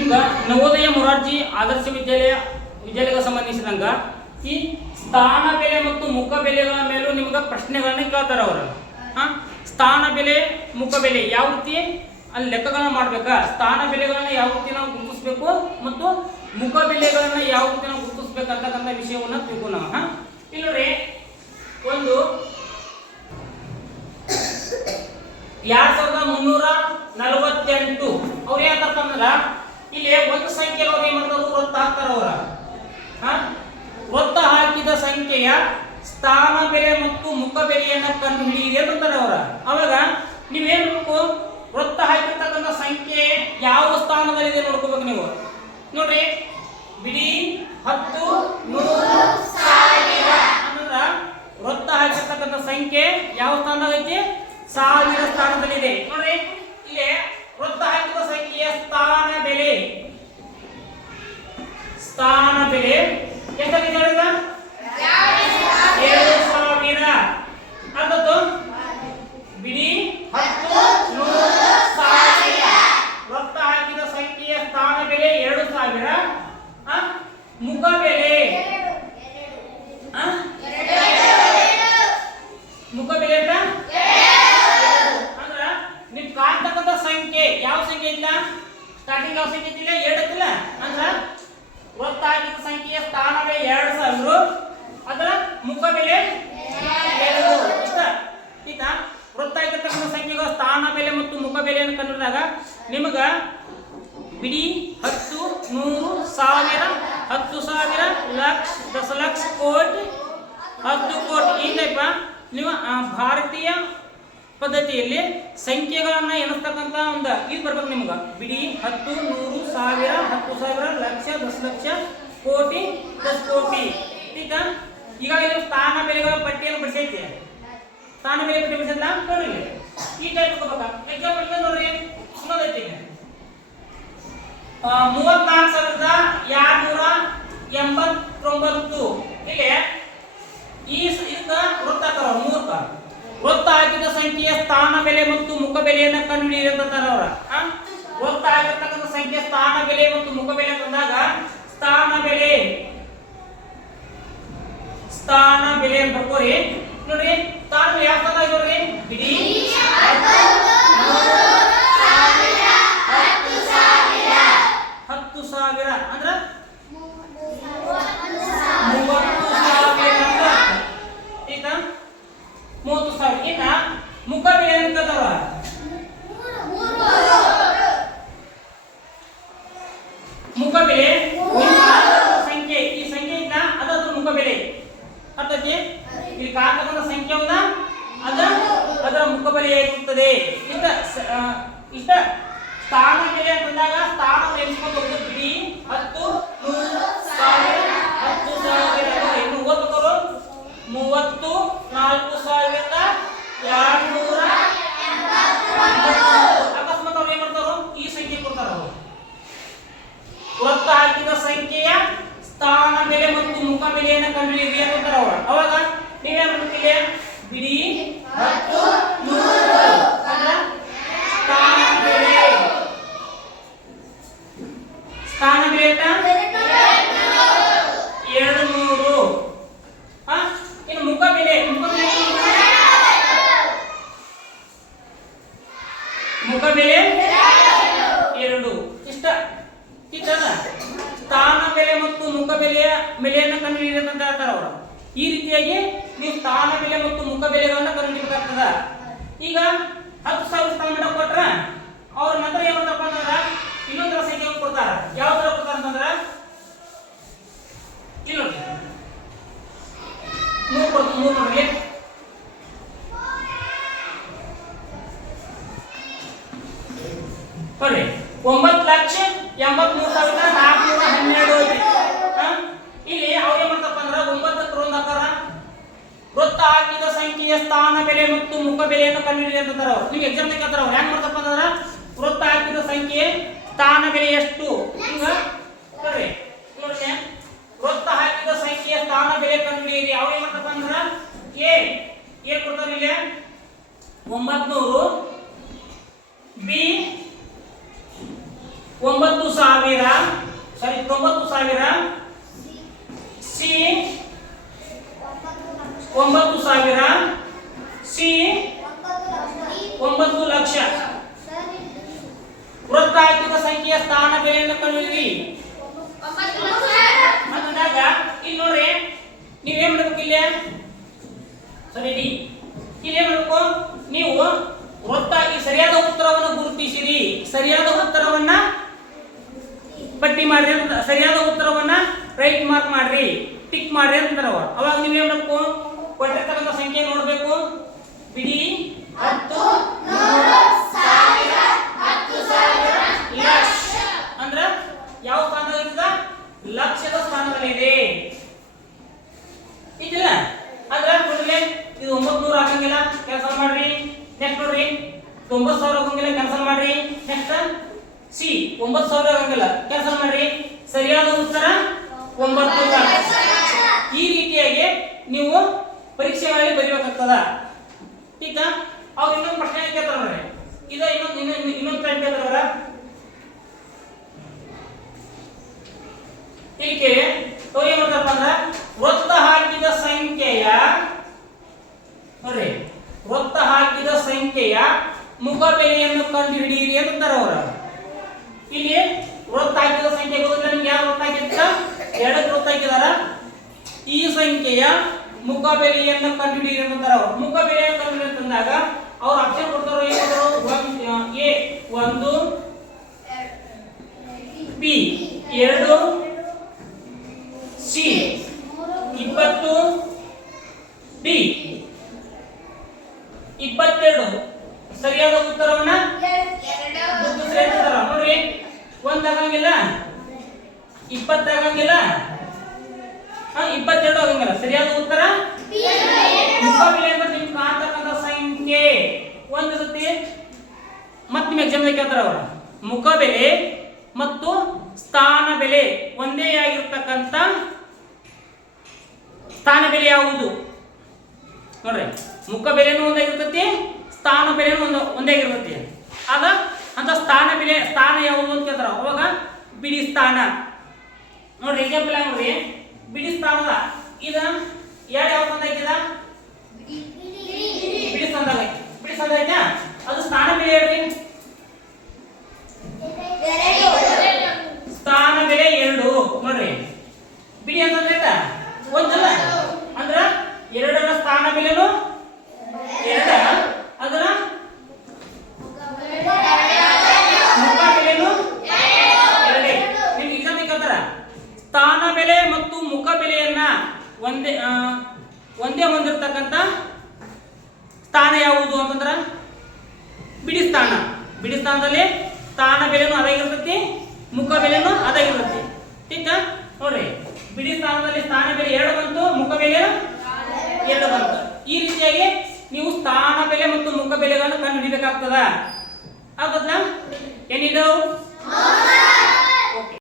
ಈಗ ನವೋದಯ ಮೊರಾರ್ಜಿ ಆದರ್ಶ ವಿದ್ಯಾಲಯಕ್ಕೆ ಸಂಬಂಧಿಸಿದಂಗ ಈ ಸ್ಥಾನ ಬೆಲೆ ಮತ್ತು ಮುಖ ಬೆಲೆಗಳ ಮೇಲೂ ನಿಮ್ಗೆ ಪ್ರಶ್ನೆಗಳನ್ನ ಕೇಳ್ತಾರೆ ಅವರು. ಸ್ಥಾನ ಬೆಲೆ ಮುಖ ಬೆಲೆ ಯಾವ ರೀತಿ ಅಲ್ಲಿ ಲೆಕ್ಕಗಳನ್ನ ಮಾಡ್ಬೇಕಾ, ಸ್ಥಾನ ಬೆಲೆಗಳನ್ನ ಯಾವ ರೀತಿ ನಾವು ಗುರುತಿಸ್ಬೇಕು ಮತ್ತು ಮುಖ ಬೆಲೆಗಳನ್ನ ಯಾವ ರೀತಿ ನಾವು ಗುರುತಿಸ್ಬೇಕು ಅಂತಕ್ಕಂಥ ವಿಷಯವನ್ನ ತಿಳ್ಕೊಳ್ಳೋಣ. ಇಲ್ಲರಿ ಒಂದು 2348 ಅವ್ರು ಏನಂತಾರ ಇಲ್ಲಿ ಒಂದು ಸಂಖ್ಯೆ ಅವ್ರು ಏನ್ ಮಾಡ್ತಾರು ವೃತ್ತ ಹಾಕ್ತಾರ ಅವ್ರ. ವೃತ್ತ ಹಾಕಿದ ಸಂಖ್ಯೆಯ ಸ್ಥಾನ ಬೆಲೆ ಮತ್ತು ಮುಖ ಬೆಲೆಯನ್ನ ಕಂಡು ಹಿಡಿಯಿರಿ ಅಂತಾರೆ ಅವರ. ಅವಾಗ ನೀವೇನ್ ಮಾಡಬೇಕು, ವೃತ್ತ ಹಾಕಿರ್ತಕ್ಕಂಥ ಸಂಖ್ಯೆ ಯಾವ ಸ್ಥಾನದಲ್ಲಿದೆ ನೋಡ್ಕೋಬೇಕು ನೀವು. ನೋಡ್ರಿ, ಬಿಡಿ 10 100 1000 ಅಂದ್ರ ವೃತ್ತ ಹಾಕಿರ್ತಕ್ಕಂಥ ಸಂಖ್ಯೆ ಯಾವ ಸ್ಥಾನದಾಗ ಐತಿ, 1000 ಸ್ಥಾನದಲ್ಲಿದೆ. ನೋಡ್ರಿ, ಇಲ್ಲಿ ವೃತ್ತ ಹಾಕಿದ ಸಂಖ್ಯೆಯ ಸ್ಥಾನ ಬೆಲೆ ಎಷ್ಟಾಗಿದೆ ಹೇಳಿದ 2000. ಅದದ್ದು ಬಿಡಿ 10 100 1000 ವೃತ್ತ ಹಾಕಿದ ಸಂಖ್ಯೆಯ ಸ್ಥಾನ ಬೆಲೆ 2000. ಮುಖ ಬೆಲೆ ಮುಖ ಬೆಲೆ ಅಂತ ಅಂದ್ರ ನಿಮ್ ಕಾಣ್ತಕ್ಕಂಥ ಸಂಖ್ಯೆ ಯಾವ ಸಂಖ್ಯೆ ಇಲ್ಲ, ಸ್ಟಾರ್ಟಿಂಗ್ ಯಾವ ಸಂಖ್ಯೆ ಇದ್ದಿಲ್ಲ 2 ಇತ್ತಿಲ್ಲ ಅಂದ್ರ ವೃತ್ತ ಹಾಕಿದ ಸಂಖ್ಯೆಯ ಸ್ಥಾನ ಬೆಲೆ 2000, ಅದರ ಮುಖ ಬೆಲೆ 2. ಇಷ್ಟ ವೃತ್ತ ಹಾಕಿರ್ತಕ್ಕಂಥ ಸಂಖ್ಯೆಗಳ ಸ್ಥಾನ ಬೆಲೆ ಮತ್ತು ಮುಖ ಬೆಲೆಯನ್ನು ಕಂಡುಹಿಡಿದಾಗ ನಿಮಗ ಬಿಡಿ 10 100 1000 10,000 ಲಕ್ಷ 10 ಲಕ್ಷ ಕೋಟಿ 10 ಕೋಟಿ ಈ ಟೈಪ್ ನೀವು ಭಾರತೀಯ ಪದ್ಧತಿಯಲ್ಲಿ ಸಂಖ್ಯೆಗಳನ್ನ ಎಣಿಸ್ತಕ್ಕಂಥ ಒಂದು ಇದು ಬರ್ಬೇಕು ನಿಮ್ಗೆ. ಬಿಡಿ 10 100 1000 10,000 ಲಕ್ಷ 10 ಲಕ್ಷ ಕೋಟಿ 10 ಕೋಟಿ. ಈಗ ಈಗಾಗಲೇ ಸ್ಥಾನ ಬೆಲೆಗಳ ಪಟ್ಟಿಯನ್ನು ಬಿಡಿಸೈತೆ, ಸ್ಥಾನ ಬೆಲೆ ಪಟ್ಟಿ ಬಿಡಿಸಿಲ್ಲ ನೋಡ್ರಿ, ಈ ಟೈಪ್ ಹೋಗ್ಬೇಕಾ. ಎಕ್ಸಾಂಪಲ್ ನೋಡ್ರಿ, ಇನ್ನೊಂದೈತಿ 34,289. ಇಲ್ಲಿ ಈ ಇದಕ್ಕ ವೃತ್ತ ಹಾಕರ 3ಕ ವೃತ್ತ ಹಾಕಿದ ಸಂಖ್ಯೆಯ ಸ್ಥಾನ ಬೆಲೆ ಮತ್ತು ಮುಖ ಬೆಲೆಯನ್ನು ಕಂಡುಹಿಡಿಯಿರಿ ಅಂತಾರ ಅವರ. ವೃತ್ತ ಹಾಕಿರ್ತಕ್ಕಂಥ ಸಂಖ್ಯೆ ಸ್ಥಾನ ಬೆಲೆ ಮತ್ತು ಮುಖ ಬೆಲೆ ತಂದಾಗ ಸ್ಥಾನ ಬೆಲೆ ಅಂತ ಬರ್ಕೋರಿ. ನೋಡ್ರಿ, ಸ್ಥಾನ ಬೆಲೆ ಯಾವ ಸ್ಥಾನ ನೋಡ್ರಿ, ಬಿಡಿ 10,000 ಅಂದ್ರ 30,000 ಈಗ 30,000. ಇನ್ನ ಮುಖ ಬೆಲೆ ಅಂತದವ ಮುಖ ಬೆಲೆ ಸಂಖ್ಯೆ, ಈ ಸಂಖ್ಯೆ ಇಲ್ಲ ಅದರ ಮುಖ ಬೆಲೆ ಅರ್ಥಕ್ಕೆ ಇಲ್ಲಿ ಕಾಣ್ತಕ್ಕಂಥ ಸಂಖ್ಯೆ ಅದರ ಮುಖ ಬೆಲೆ ಇರುತ್ತದೆ. ಇಷ್ಟ ಸ್ಥಾನ ಬೆಲೆ ಅಂತಂದಾಗ ಸ್ಥಾನ ಎಣಿಸ್ಕೊಂಡು ಹೋಗೋದು ಬಿಡಿ 10 100 1000 10,000 ಇನ್ನು ಓದ್ಬೇಕಾದ್ರು 34,289. ಅಕಸ್ಮಾತ್ ಅವ್ರು ಏನ್ ಮಾಡ್ತಾರೋ ಈ ಸಂಖ್ಯೆ ಕೊಡ್ತಾರ ಅವರು. ವೃತ್ತ ಹಾಕಿದ ಸಂಖ್ಯೆಯ ಸ್ಥಾನ ಬೆಲೆ ಮತ್ತು ಮುಖ ಬೆಲೆಯನ್ನು ಕಂಡುಹಿಡಿಯಿರಿ ಅಂತಾರ ಅವರು. ಅವಾಗ ನೀವೇನ್ ಮಾಡ್ತೀರಿ, ಬಿಡಿ 10 100 ಅಂದ್ರೆ ಸ್ಥಾನ ಬೆಲೆ ಇನ್ನು ಮುಖ ಬೆಲೆ 2. ಇಷ್ಟ ಇತ್ತದ ಸ್ಥಾನ ಬೆಲೆ ಮತ್ತು ಮುಖ ಬೆಲೆಯನ್ನು ಕಂಡುಹಿಡಿಯಿರಿ ಅಂತ ಹೇಳ್ತಾರ ಅವರು. ಈ ರೀತಿಯಾಗಿ ನೀವು ಸ್ಥಾನ ಬೆಲೆ ಮತ್ತು ಮುಖ ಬೆಲೆಗಳನ್ನ ಕಂಡುಹಿಡಿಯಬೇಕಾಗ್ತದ. ಈಗ 10,000 ಸ್ಥಾನ ಮಟ್ಟ ಕೊಟ್ರ ಅವ್ರ ನಂತರ ಏನ್ ಮಾಡ್ತಾರಪ್ಪ ಅಂತಂದ್ರ ಇನ್ನೊಂದರ ಸಂಖ್ಯೆ ಕೊಡ್ತಾರ. ಯಾವ ತರ ಕೊಡ್ತಾರ ಅಂತಂದ್ರ ಇಲ್ಲಿ ನೋಡಿ 3 ನೋಡ್ರಿ, ನೋಡಿ 9,83,412 ಐತಿ. ಇಲ್ಲಿ ಅವ್ರು ಏನ್ ಮಾಡ್ತಪ್ಪ ಅಂದ್ರ 9 ಆಕಾರ ವೃತ್ತ ಹಾಕಿದ ಸಂಖ್ಯೆಯ ಸ್ಥಾನ ಬೆಲೆ ಮತ್ತು ಮುಖ ಬೆಲೆಯನ್ನು ಕಂಡುಹಿಡಿಯಿರಿ ಅಂತಾರ ಅವ್ರು. ನಿಮ್ಗೆ ಎಕ್ಸಾಮ್ ಕೇಳ್ತಾರ ಅವ್ರು ಹೆಂಗ್ ಮಾಡ್ತಪ್ಪ ಅಂತಂದ್ರ ವೃತ್ತ ಹಾಕಿದ ಸಂಖ್ಯೆ ಸ್ಥಾನ ಬೆಲೆ ಎಷ್ಟು. ಈಗ ನೋಡ್ರಿ ವೃತ್ತ ಹಾಕಿದ ಸಂಖ್ಯೆಯ ಸ್ಥಾನ ಬೆಲೆ ಕಂಡುಹಿಡಿಯಿರಿ. ಅವ್ರು ಏನ್ ಮಾಡ್ತಪ್ಪ ಅಂದ್ರ ಏನ್ ಕೊಡ್ತಾರ ಇಲ್ಲಿ 900 ಬಿ 9000 ಸಿ 9000 ಸಿ 9 ಲಕ್ಷ. ವೃತ್ತಾಕಾರದ ಸಂಖ್ಯೆಯ ಸ್ಥಾನ ಬೆಲೆಯನ್ನು ಕಂಡುಹಿಡಿಯಿರಿ ಅಂದಾಗ ಇಲ್ಲಿ ನೋಡ್ರಿ ನೀವೇನ್ ಮಾಡಬೇಕು ಇಲ್ಲಿ ಸರಿ ಇಲ್ಲಿ ಏನ್ ಮಾಡಬೇಕು ನೀವು ವೃತ್ತಾಗಿ ಸರಿಯಾದ ಉತ್ತರವನ್ನು ಗುರುತಿಸಿರಿ ಸರಿಯಾದ ಉತ್ತರವನ್ನ ಪಟ್ಟಿ ಮಾಡ್ರಿ ಅಂತ ಸರಿಯಾದ ಉತ್ತರವನ್ನ ರೈಟ್ ಮಾರ್ಕ್ ಮಾಡ್ರಿ ಟಿಕ್ ಮಾಡ್ರಿ ಅಂತಾರ ಅವಾಗ ನೀವೇನ್ ಮಾಡಬೇಕು ಕೊಟ್ಟಿರ್ತಕ್ಕಂಥ ಸಂಖ್ಯೆ ನೋಡ್ಬೇಕು ಬಿಡಿ 10 100 1000 ಲಕ್ಷ ಅಂದ್ರೆ ಯಾವ ಸ್ಥಾನದಲ್ಲಿದೆ ಲಕ್ಷದ ಸ್ಥಾನದಲ್ಲಿದೆ ಇದಿಲ್ಲ ಅದ್ರ ನೋಡ್ರಿ ಇದು 900 ಆಗಂಗಿಲ್ಲ ಕ್ಯಾನ್ಸಲ್ ಮಾಡ್ರಿ ನೆಕ್ಸ್ಟ್ ನೋಡ್ರಿ 90000 ಆಗಂಗಿಲ್ಲ ಕ್ಯಾನ್ಸಲ್ ಮಾಡ್ರಿ ನೆಕ್ಸ್ಟ್ ಸಿ 9000 ಆಗಂಗಿಲ್ಲ ಕ್ಯಾನ್ಸಲ್ ಮಾಡ್ರಿ ಸರಿಯಾದ ಉತ್ತರ 9 ಲಕ್ಷ. ಈ ರೀತಿಯಾಗಿ ನೀವು ಪರೀಕ್ಷೆಗಳಲ್ಲಿ ಬರೀಬೇಕಾಗ್ತದ ಈಗ ಅವ್ರು ಇನ್ನೊಂದು ಪ್ರಶ್ನೆ ಕೇಳ್ತಾರ ನೋಡ್ರಿ ಇದು ಇನ್ನೊಂದು ಪಾಯಿಂಟ್ ಕೇಳ್ತಾರ ಹೀಗೆ ಅವ್ರು ಏನ್ ಮಾಡ್ತಾರಪ್ಪ ಅಂದ್ರೆ ವೃತ್ತ ಹಾಕಿದ ಸಂಖ್ಯೆಯ ನೋಡ್ರಿ ವೃತ್ತ ಹಾಕಿದ ಸಂಖ್ಯೆಯ ಮುಖಬೆಲೆಯನ್ನು ಕಂಡುಹಿಡಿಯಿರಿ ಅಂತಾರೆ ಅವರು. ಇಲ್ಲಿ ವೃತ್ತ ಹಾಕಿದ ಸಂಖ್ಯೆ ಗೊತ್ತಿಲ್ಲ ನಿಮ್ಗೆ ಯಾವ ವೃತ್ತ ಹಾಕಿದ್ರ 2 ವೃತ್ತ ಹಾಕಿದಾರ ಈ ಸಂಖ್ಯೆಯ ಮುಖಬೆಲೆಯನ್ನು ಕಂಡುಹಿಡಿಯಿರಿ ಅಂತಾರೆ ಅವರು. ಮುಖಬೆಲೆಯನ್ನು ಕಂಡುಹಿಡಿಯಿರಿ ಅಂತಂದಾಗ ಅವ್ರು ಆಪ್ಷನ್ ಕೊಡ್ತಾರೋ ಏನು ಎ 1 ಬಿ 2 ಸಿ 20 ಡಿ 22 ಸರಿಯಾದ ಉತ್ತರವನ್ನ ನೋಡ್ರಿ 1 ಆಗಂಗಿಲ್ಲ 20 ಆಗಂಗಿಲ್ಲ 22 ಆಗಂಗಿಲ್ಲ ಸರಿಯಾದ ಉತ್ತರ ಮುಖಬೆಲೆ ಅಂದ್ರೆ ನಿಮ್ಗೆ ಕಾಣ್ತಕ್ಕಂಥ ಸಂಖ್ಯೆ ಒಂದಿರುತ್ತೆ ಮತ್ತೆ ನಿಮ್ಮ ಎಕ್ಸಾಮ್ ಕೇಳ್ತಾರ ಅವರು ಮುಖಬೆಲೆ ಮತ್ತು ಸ್ಥಾನ ಬೆಲೆ ಒಂದೇ ಆಗಿರ್ತಕ್ಕಂಥ ಸ್ಥಾನ ಬೆಲೆ ಯಾವುದು ನೋಡ್ರಿ ಮುಖಬೆಲೆನೂ ಒಂದಾಗಿರ್ತೈತಿ ಸ್ಥಾನ ಬೆಲೆನೂ ಒಂದೇ ಆಗಿರ್ತೈತಿ ಆಗ ಅಂತ ಸ್ಥಾನ ಬೆಲೆ ಸ್ಥಾನ ಯಾವುದು ಅಂತ ಕೇಳ್ತಾರ ಅವಾಗ ಬಿಡಿ ಸ್ಥಾನ ನೋಡ್ರಿ ಎಕ್ಸಾಂಪಲ್ ನೋಡ್ರಿ ಬಿಡಿ ಸ್ಥಾನದ ಇದ ಯಾವ ಸ್ಥಾನ ಐತಿದ ಬಿಡಿ ಸ್ಥಾನದಾಗ ಐತಾ ಅದು ಸ್ಥಾನ ಬೆಲೆ ಹೇಳ್ರಿ ಸ್ಥಾನ ಬೆಲೆ 2 ನೋಡ್ರಿ ಬಿಡಿ ಅಂತಂದ್ರೆ ಆಯ್ತಾ ಒಂದಲ್ಲ ಅಂದ್ರ 2ರ ಸ್ಥಾನ ಬೆಲೆನು 2 ಅದರ ಮುಖ ಬೆಲೆನು 2. ನಿಮ್ಗೆ ಎಕ್ಸಾಮ್ ಕೇಳ್ತಾರ ಸ್ಥಾನ ಬೆಲೆ ಮತ್ತು ಮುಖ ಬೆಲೆಯನ್ನ ಒಂದೇ ಹೊಂದಿರತಕ್ಕಂತ ಸ್ಥಾನ ಯಾವುದು ಅಂತಂದ್ರ ಬಿಡಿ ಸ್ಥಾನ. ಬಿಡಿ ಸ್ಥಾನದಲ್ಲಿ ಸ್ಥಾನ ಬೆಲೆನೂ ಅದಾಗಿರ್ತೈತಿ ಮುಖ ಬೆಲೆನೂ ಅದಾಗಿರ್ತೈತಿ ठीक ನೋಡ್ರಿ ಬಿಡಿ ಸ್ಥಾನದಲ್ಲಿ ಸ್ಥಾನ ಬೆಲೆ 2 ಬಂತು ಮುಖ ಬೆಲೆ 2 ಬಂತು. ಈ ರೀತಿಯಾಗಿ ನೀವು ಸ್ಥಾನ ಬೆಲೆ ಮತ್ತು ಮುಖ ಬೆಲೆಗಳನ್ನು ಕಂಡುಹಿಡಿಯಬೇಕಾಗ್ತದ. ಆಗುತ್ತಾ? Any doubt?